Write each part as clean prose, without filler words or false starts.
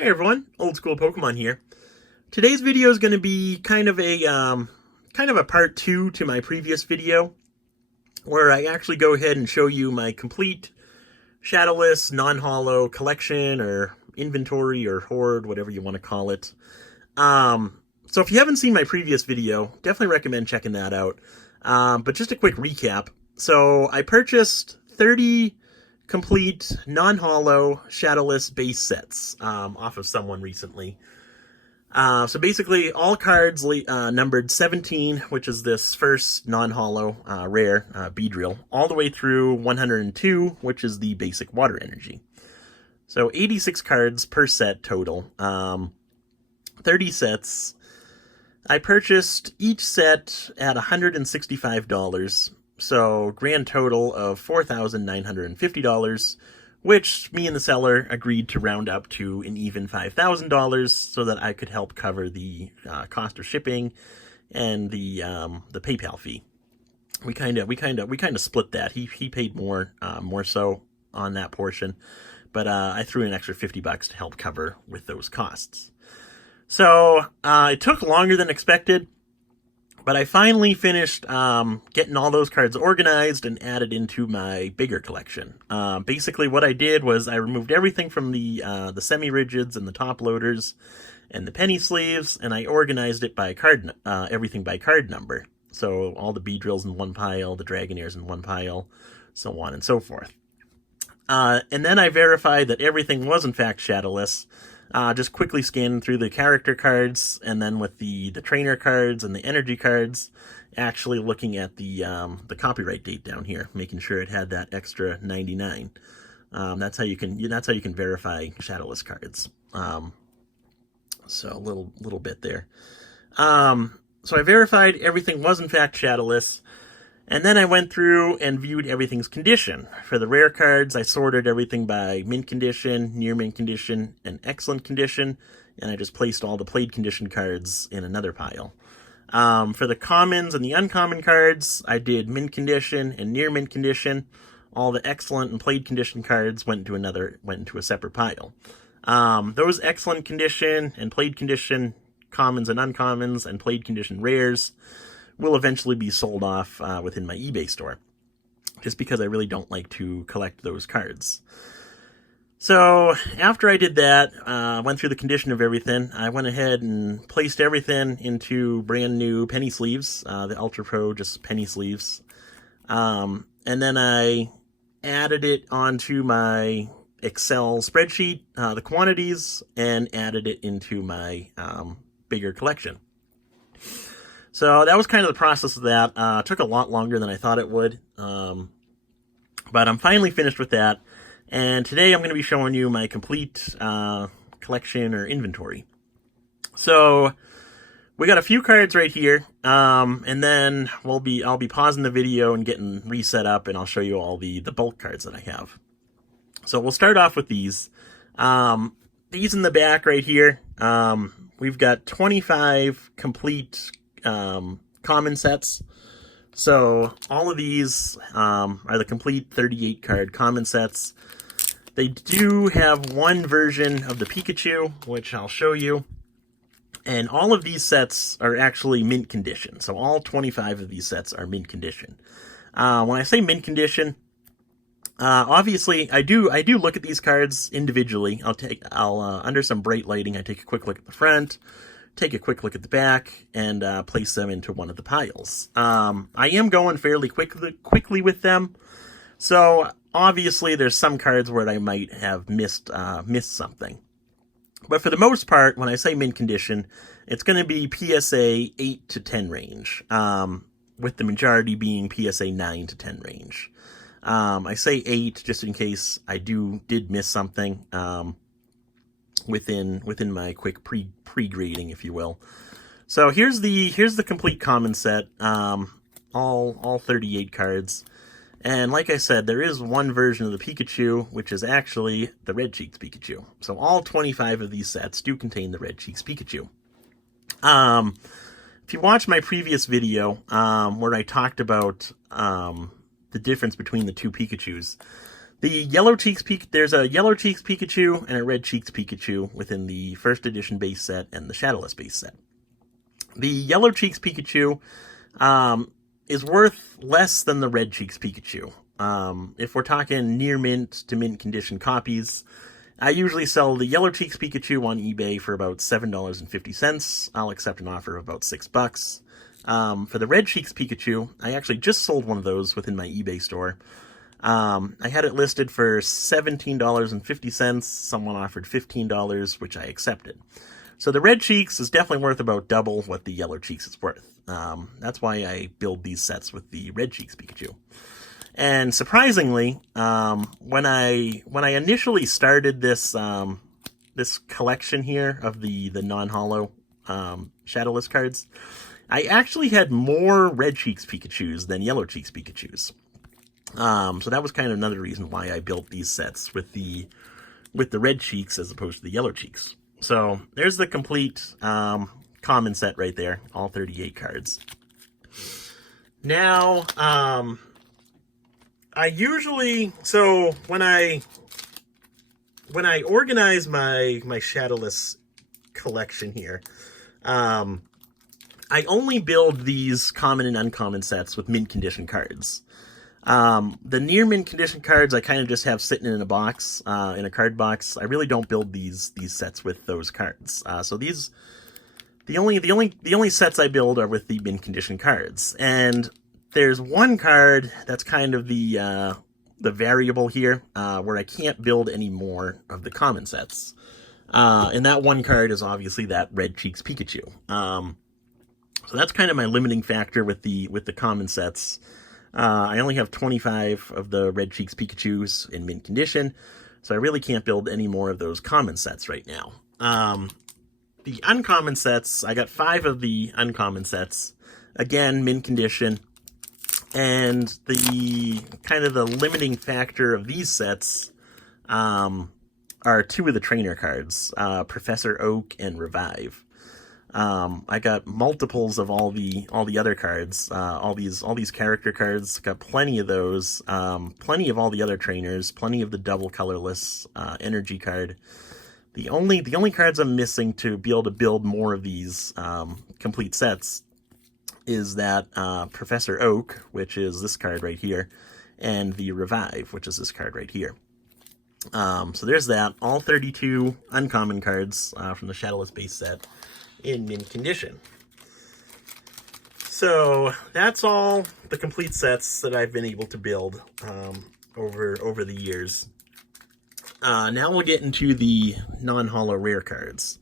Hey everyone, Old School Pokemon here. Today's video is going to be kind of a part two to my previous video, where I actually go ahead and show you my complete Shadowless non-holo collection or inventory or hoard, whatever you want to call it. So if you haven't seen my previous video, definitely recommend checking that out. But just a quick recap. So I purchased 30 complete non-holo Shadowless base sets off of someone recently. So basically all cards numbered 17, which is this first non-holo rare Beedrill, all the way through 102, which is the basic water energy. So 86 cards per set total, 30 sets. I purchased each set at $165. So grand total of $4,950, which me and the seller agreed to round up to an even $5,000 so that I could help cover the cost of shipping and the PayPal fee. We kind of split that. He paid more so on that portion, but I threw in an extra $50 to help cover with those costs. So it took longer than expected. But I finally finished getting all those cards organized and added into my bigger collection. Basically, what I did was I removed everything from the semi-rigids and the top loaders and the penny sleeves, and I organized it by card, everything by card number. So all the Beedrills in one pile, the Dragonairs in one pile, so on and so forth. And then I verified that everything was in fact Shadowless. Just quickly scanning through the character cards, and then with the trainer cards and the energy cards, actually looking at the copyright date down here, making sure it had that extra 99. That's how you can verify Shadowless cards. So a little bit there. So I verified everything was in fact Shadowless. And then I went through and viewed everything's condition. For the rare cards, I sorted everything by mint condition, near mint condition, and excellent condition, and I just placed all the played condition cards in another pile. For the commons and the uncommon cards, I did mint condition and near mint condition. All the excellent and played condition cards went into a separate pile. Those excellent condition and played condition commons and uncommons and played condition rares will eventually be sold off within my eBay store, just because I really don't like to collect those cards. So after I did that, went through the condition of everything, I went ahead and placed everything into brand new penny sleeves, the Ultra Pro just penny sleeves. And then I added it onto my Excel spreadsheet, the quantities, and added it into my bigger collection. So that was kind of the process of that. It took a lot longer than I thought it would. But I'm finally finished with that. And today I'm going to be showing you my complete collection or inventory. So we got a few cards right here. And then I'll be pausing the video and getting reset up, and I'll show you all the bulk cards that I have. So we'll start off with these. These in the back right here. We've got 25 complete common sets. So all of these are the complete 38 card common sets. They do have one version of the Pikachu, which I'll show you. And all of these sets are actually mint condition. So all 25 of these sets are mint condition. When I say mint condition, obviously I do look at these cards individually. I'll under some bright lighting, I take a quick look at the front, take a quick look at the back, and place them into one of the piles. I am going fairly quickly with them, so obviously there's some cards where I might have missed something. But for the most part, when I say mint condition, it's going to be PSA 8 to 10 range, with the majority being PSA 9 to 10 range. I say 8 just in case I did miss something. Within my quick pre-grading, if you will. So here's the complete common set, all 38 cards. And like I said, there is one version of the Pikachu, which is actually the Red Cheeks Pikachu. So all 25 of these sets do contain the Red Cheeks Pikachu. If you watch my previous video, where I talked about the difference between the two Pikachus, There's a Yellow Cheeks Pikachu and a Red Cheeks Pikachu within the first edition base set and the Shadowless base set. The Yellow Cheeks Pikachu is worth less than the Red Cheeks Pikachu. If we're talking near mint to mint condition copies, I usually sell the Yellow Cheeks Pikachu on eBay for about $7.50. I'll accept an offer of about $6. For the Red Cheeks Pikachu, I actually just sold one of those within my eBay store. I had it listed for $17.50. Someone offered $15, which I accepted. So the Red Cheeks is definitely worth about double what the Yellow Cheeks is worth. That's why I build these sets with the Red Cheeks Pikachu. And surprisingly, when I initially started this this collection here of the non-holo Shadowless cards, I actually had more Red Cheeks Pikachus than Yellow Cheeks Pikachus. So that was kind of another reason why I built these sets with the Red Cheeks as opposed to the Yellow Cheeks. So there's the complete common set right there, all 38 cards. Now, I usually, so when I organize my Shadowless collection here, I only build these common and uncommon sets with mint condition cards. The near mint condition cards I kind of just have sitting in a box, in a card box. I really don't build these sets with those cards. So these, the only sets I build are with the mint condition cards. And there's one card that's kind of the variable here, where I can't build any more of the common sets. And that one card is obviously that Red Cheeks Pikachu. So that's kind of my limiting factor with the common sets. I only have 25 of the Red Cheeks Pikachus in mint condition, so I really can't build any more of those common sets right now. The uncommon sets, I got 5 of the uncommon sets, again, mint condition, and the kind of the limiting factor of these sets are 2 of the trainer cards, Professor Oak and Revive. I got multiples of all the other cards, all these character cards, got plenty of those, plenty of all the other trainers, plenty of the double colorless, energy card. The only cards I'm missing to be able to build more of these, complete sets is that, Professor Oak, which is this card right here, and the Revive, which is this card right here. So there's that, all 32 uncommon cards, from the Shadowless base set in mint condition. So that's all the complete sets that I've been able to build over the years. Now we'll get into the non-holo rare cards.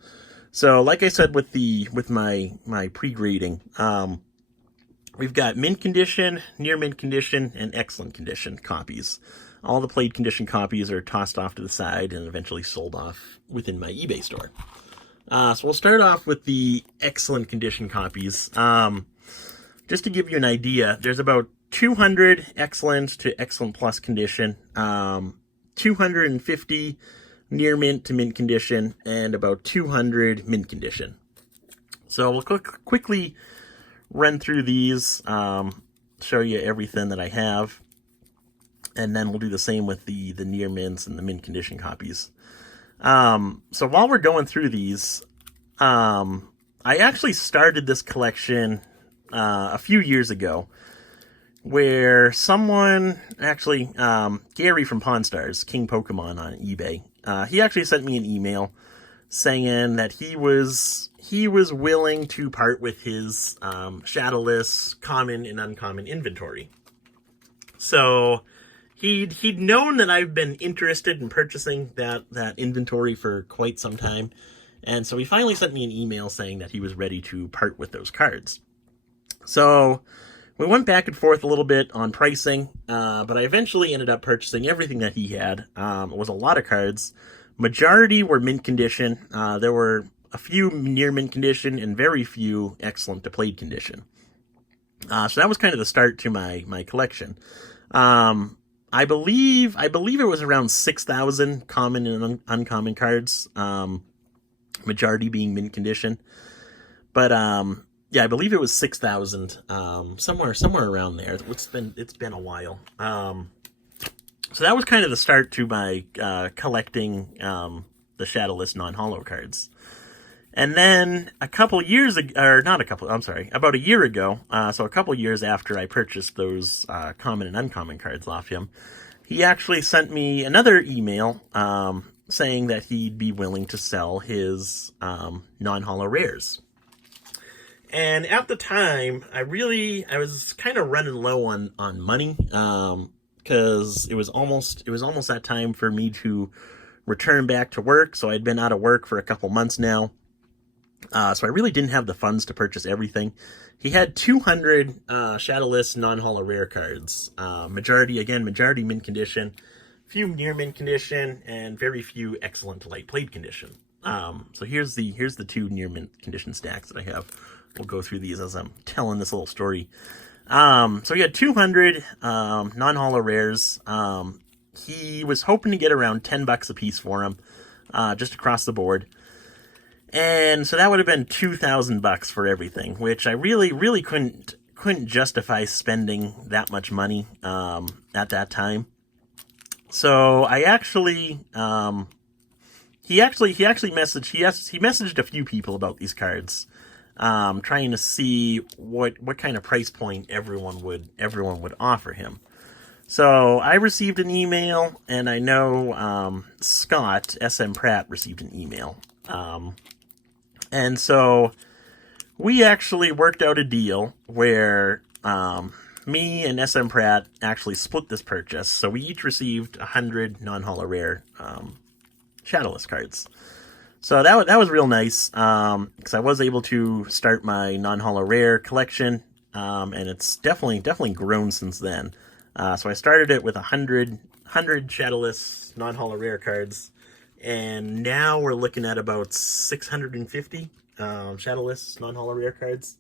So like I said with my pre-grading, we've got mint condition, near mint condition, and excellent condition copies. All the played condition copies are tossed off to the side and eventually sold off within my eBay store. So we'll start off with the excellent condition copies. Just to give you an idea, there's about 200 excellent to excellent plus condition, 250 near mint to mint condition, and about 200 mint condition. So we'll quickly run through these, show you everything that I have, and then we'll do the same with the near mints and the mint condition copies. So while we're going through these, I actually started this collection, a few years ago, where someone, actually, Gary from Pawn Stars, King Pokemon on eBay, he actually sent me an email saying that he was willing to part with his, Shadowless common and uncommon inventory. So he'd known that I've been interested in purchasing that inventory for quite some time, and so he finally sent me an email saying that he was ready to part with those cards. So we went back and forth a little bit on pricing, but I eventually ended up purchasing everything that he had. It was a lot of cards. Majority were mint condition. There were a few near mint condition and very few excellent to played condition. So that was kind of the start to my collection. I believe it was around 6,000 common and uncommon cards, majority being mint condition. But yeah, I believe it was 6,000, somewhere around there. It's been a while. So So that was kind of the start to my collecting the Shadowless non-holo cards. And then about a year ago, so a couple years after I purchased those common and uncommon cards off him, he actually sent me another email saying that he'd be willing to sell his non-holo rares. And at the time, I was kind of running low on money, because it was almost that time for me to return back to work. So I'd been out of work for a couple months now. So I really didn't have the funds to purchase everything. He had 200 Shadowless non-holo rare cards. Majority mint condition, few near mint condition, and very few excellent to light played condition. So here's the two near mint condition stacks that I have. We'll go through these as I'm telling this little story. So he had 200 non-holo rares. He was hoping to get around $10 a piece for them, just across the board. And so that would have been $2,000 for everything, which I really couldn't justify spending that much money at that time. So I actually he messaged a few people about these cards, trying to see what kind of price point everyone would offer him. So I received an email, and I know Scott SM Pratt received an email. And so we actually worked out a deal where me and SM Pratt actually split this purchase. So we each received 100 non-holo rare Shadowless cards. So that was real nice, because I was able to start my non-holo rare collection, and it's definitely grown since then. So I started it with 100 Shadowless non-holo rare cards. And now we're looking at about 650 Shadowless non-holo rare cards.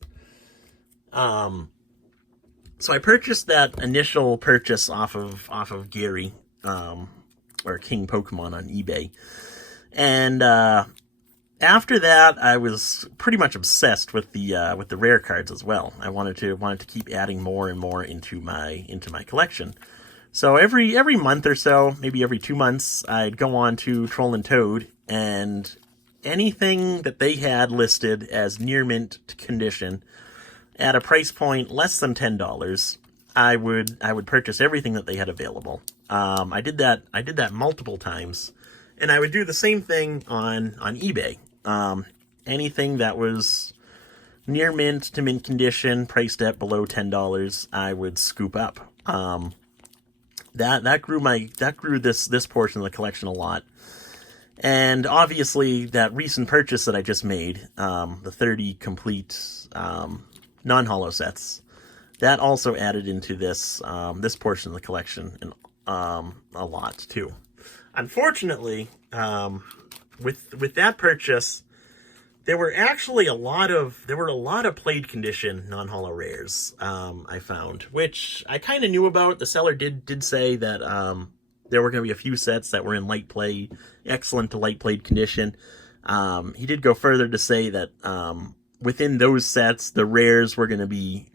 So I purchased that initial purchase off of Gary, or King Pokemon on eBay, and after that I was pretty much obsessed with the rare cards as well. I wanted to keep adding more and more into my collection. So every month or so, maybe every 2 months, I'd go on to Troll and Toad, and anything that they had listed as near mint condition at a price point less than $10, I would purchase everything that they had available. I did that multiple times, and I would do the same thing on eBay. Anything that was near mint to mint condition, priced at below $10, I would scoop up. That grew this portion of the collection a lot. And obviously that recent purchase that I just made, the 30 complete non-holo sets, that also added into this portion of the collection and a lot too. Unfortunately, with that purchase, there were actually a lot of played condition non-holo rares, I found, which I kind of knew about. The seller did say that there were going to be a few sets that were in light play, excellent to light played condition. He did go further to say that within those sets, the rares were going to be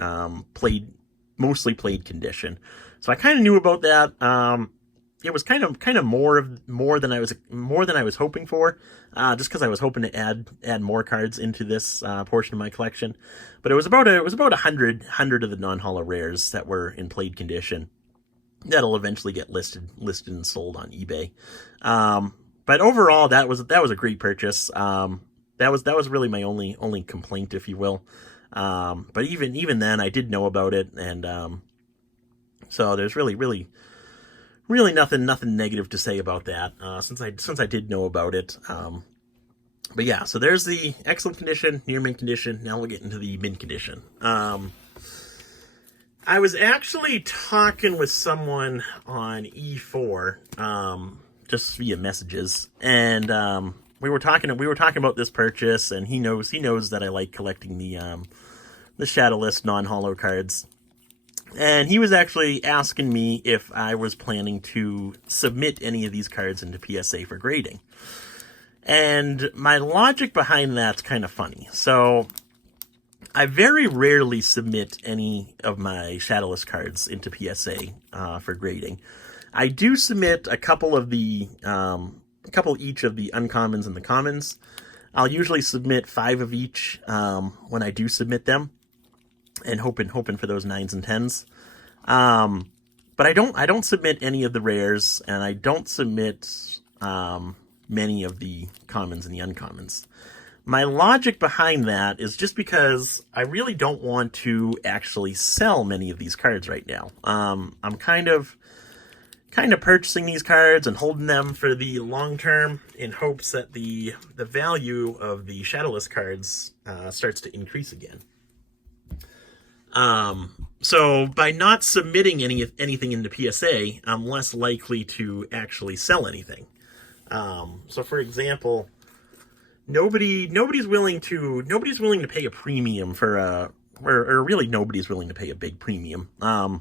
mostly played condition. So I kind of knew about that. It was kind of more than I was hoping for, just because I was hoping to add more cards into this portion of my collection. But it was about 100 of the non-holo rares that were in played condition that'll eventually get listed and sold on eBay. But overall, that was a great purchase. That was really my only complaint, if you will. But even then, I did know about it, and so there's really nothing negative to say about that, since I did know about it. But yeah, so there's the excellent condition, near mint condition. Now we'll get into the mint condition. I was actually talking with someone on E4, just via messages, and we were talking about this purchase, and he knows that I like collecting the Shadowless non-holo cards. And he was actually asking me if I was planning to submit any of these cards into PSA for grading. And my logic behind that's kind of funny. So I very rarely submit any of my Shadowless cards into PSA for grading. I do submit a couple of the, a couple each of the uncommons and the commons. I'll usually submit 5 of each when I do submit them, and hoping for those 9s and 10s. But I don't submit any of the rares, and I don't submit many of the commons and the uncommons. My logic behind that is just because I really don't want to actually sell many of these cards right now. I'm kind of purchasing these cards and holding them for the long term in hopes that the value of the Shadowless cards starts to increase again. So by not submitting anything into PSA, I'm less likely to actually sell anything. So for example, nobody's willing to pay a premium for or really nobody's willing to pay a big premium. I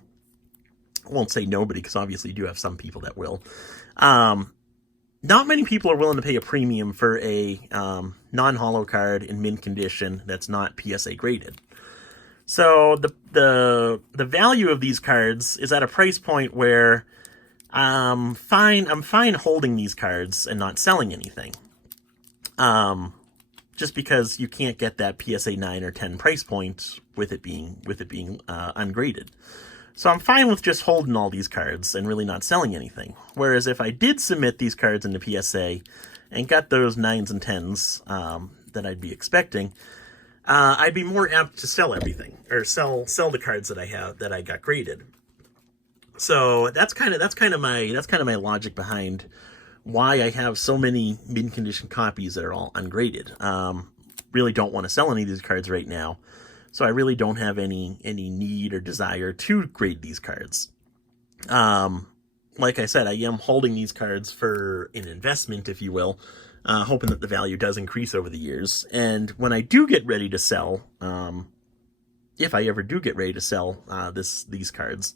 won't say nobody, because obviously you do have some people that will. Not many people are willing to pay a premium for a non-holo card in mint condition that's not PSA graded. So the value of these cards is at a price point where I'm fine holding these cards and not selling anything. Just because you can't get that PSA 9 or 10 price point with it being ungraded. So I'm fine with just holding all these cards and really not selling anything. Whereas if I did submit these cards into PSA and got those 9s and 10s that I'd be expecting, I'd be more apt to sell everything, or sell the cards that I got graded. So that's kind of my logic behind why I have so many mint condition copies that are all ungraded. Really don't want to sell any of these cards right now, so I really don't have any need or desire to grade these cards. Like I said, I am holding these cards for an investment, if you will, hoping that the value does increase over the years. And when I do get ready to sell, if I ever do get ready to sell these cards,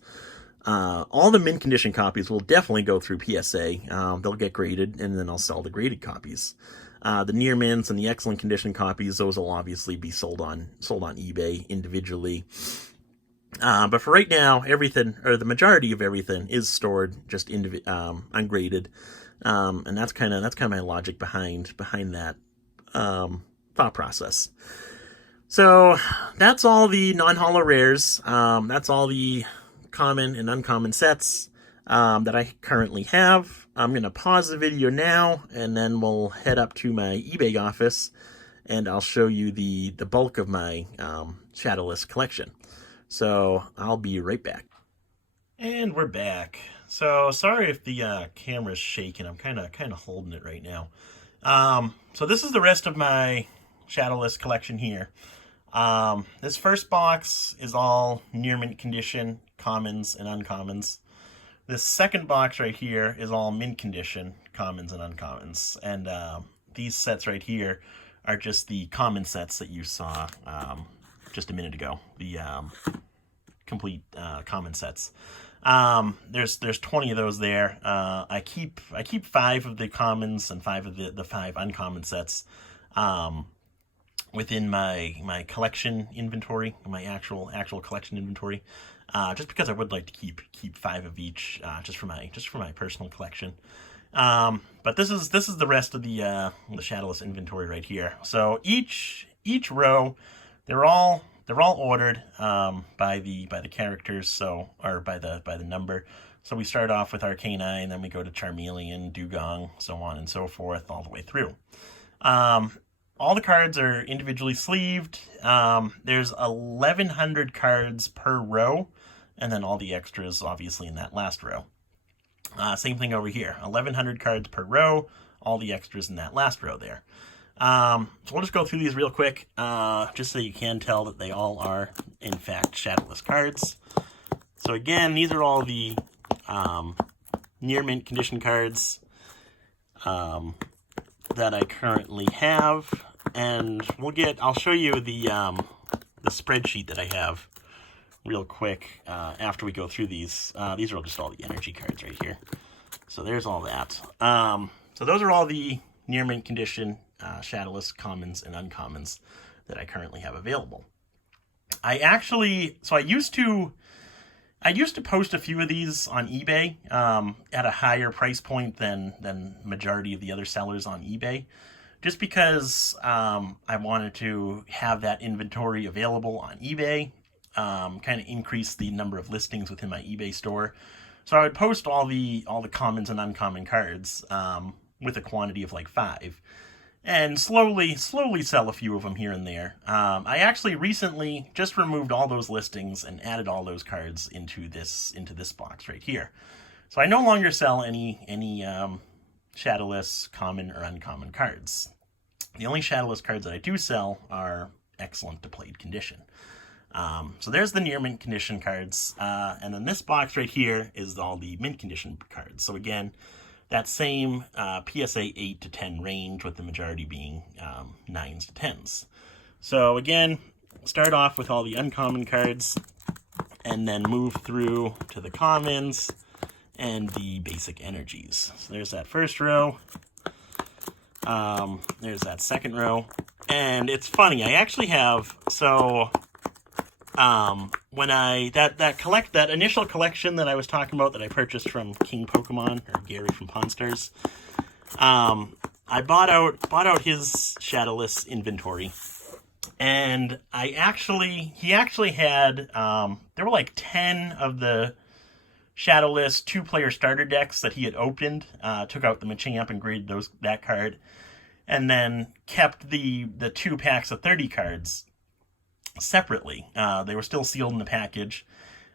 all the mint condition copies will definitely go through PSA. They'll get graded, and then I'll sell the graded copies. The near mints and the excellent condition copies, those will obviously be sold on eBay individually. But for right now, everything, or the majority of everything, is stored just ungraded. And that's kind of my logic behind that thought process. So that's all the non-holo rares. That's all the common and uncommon sets that I currently have. I'm going to pause the video now, and then we'll head up to my eBay office, and I'll show you the bulk of my Shadowless collection. So I'll be right back. And we're back. So sorry if the camera's shaking. I'm kind of holding it right now. So this is the rest of my Shadowless collection here. This first box is all near mint condition commons and uncommons. This second box right here is all mint condition commons and uncommons. And these sets right here are just the common sets that you saw just a minute ago. The complete common sets. There's 20 of those there. I keep 5 of the commons and 5 of the 5 uncommon sets within my collection inventory, my actual collection inventory, just because I would like to keep 5 of each, just for my personal collection. But this is the rest of the Shadowless inventory right here. So each row, they're all ordered by the characters, so, or by the number. So we start off with Arcanine, then we go to Charmeleon, Dugong, so on and so forth, all the way through. All the cards are individually sleeved. There's 1,100 cards per row, and then all the extras obviously in that last row. Same thing over here, 1,100 cards per row, all the extras in that last row there. So we'll just go through these real quick, just so you can tell that they all are, in fact, Shadowless cards. So again, these are all the near mint condition cards that I currently have, and I'll show you the spreadsheet that I have real quick after we go through these. These are just all the energy cards right here. So there's all that. So those are all the near mint condition Shadowless commons and uncommons that I currently have available. I used to I used to post a few of these on eBay at a higher price point than majority of the other sellers on eBay, just because I wanted to have that inventory available on eBay, kind of increase the number of listings within my eBay store. So I would post all the commons and uncommon cards with a quantity of like 5, and slowly sell a few of them here and there. I actually recently just removed all those listings and added all those cards into this box right here. So I no longer sell any Shadowless common or uncommon cards. The only Shadowless cards that I do sell are excellent to played condition. So there's the near mint condition cards, and then this box right here is all the mint condition cards. So again, that same PSA 8 to 10 range, with the majority being 9s to 10s. So again, start off with all the uncommon cards, and then move through to the commons and the basic energies. So there's that first row. There's that second row. And it's funny, I actually have, so when that initial collection that I was talking about that I purchased from King Pokemon, or Gary from Pawn Stars, I bought out his Shadowless inventory, and he actually had there were like 10 of the Shadowless 2-player starter decks that he had opened, took out the Machamp and graded that card, and then kept the 2 packs of 30 cards separately. They were still sealed in the package.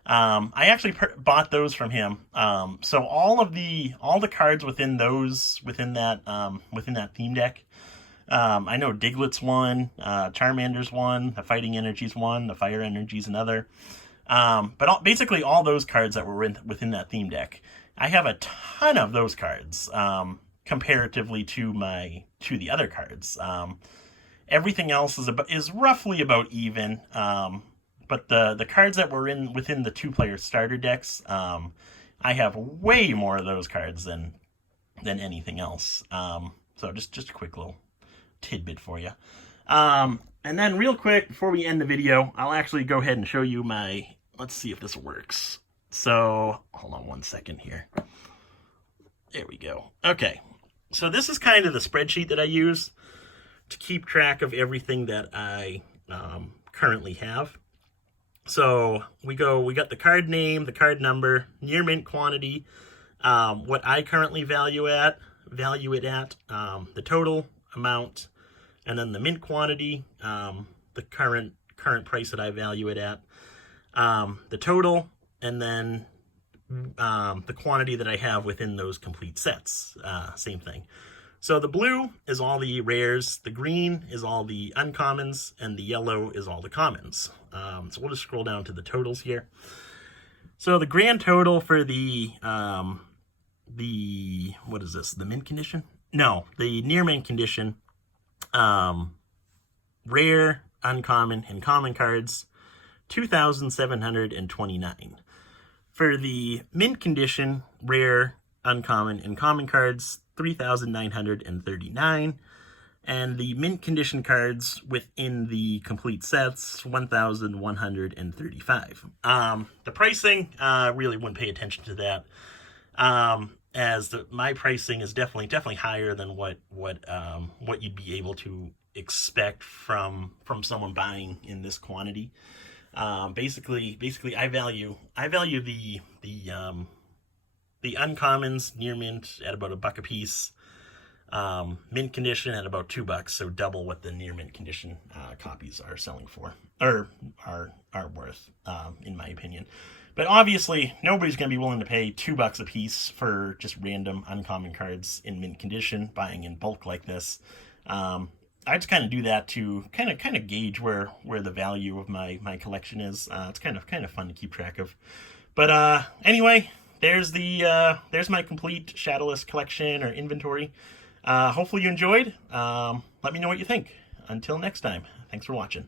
I actually bought those from him. So all the cards within that theme deck. I know Diglett's one, Charmander's one, the Fighting Energy's one, the Fire Energy's another. But basically all those cards that were within that theme deck, I have a ton of those cards comparatively to the other cards. Everything else is roughly about even, but the cards that were within the 2-player starter decks, I have way more of those cards than anything else. So just a quick little tidbit for you. And then real quick, before we end the video, I'll actually go ahead and show you let's see if this works. So hold on one second here. There we go. Okay, so this is kind of the spreadsheet that I use to keep track of everything that I currently have. So we got the card name, the card number, near mint quantity, what I currently value it at, the total amount, and then the mint quantity, the current price that I value it at, the total, and then the quantity that I have within those complete sets. Same thing. So the blue is all the rares, the green is all the uncommons, and the yellow is all the commons. So we'll just scroll down to the totals here. So the grand total for the what is this? The mint condition? No, the near mint condition, rare, uncommon, and common cards, 2,729. For the mint condition, rare, uncommon, and common cards, 3,939, and the mint condition cards within the complete sets, 1,135. The pricing, really wouldn't pay attention to that, as my pricing is definitely higher than what you'd be able to expect from someone buying in this quantity. Basically, I value the uncommons near mint at about $1 a piece, mint condition at about $2, so double what the near mint condition copies are selling for, or are worth, in my opinion. But obviously, nobody's going to be willing to pay $2 a piece for just random uncommon cards in mint condition, buying in bulk like this. I just kind of do that to kind of gauge where the value of my collection is. It's kind of fun to keep track of. But anyway, there's my complete Shadowless collection or inventory. Hopefully you enjoyed. Let me know what you think. Until next time, thanks for watching.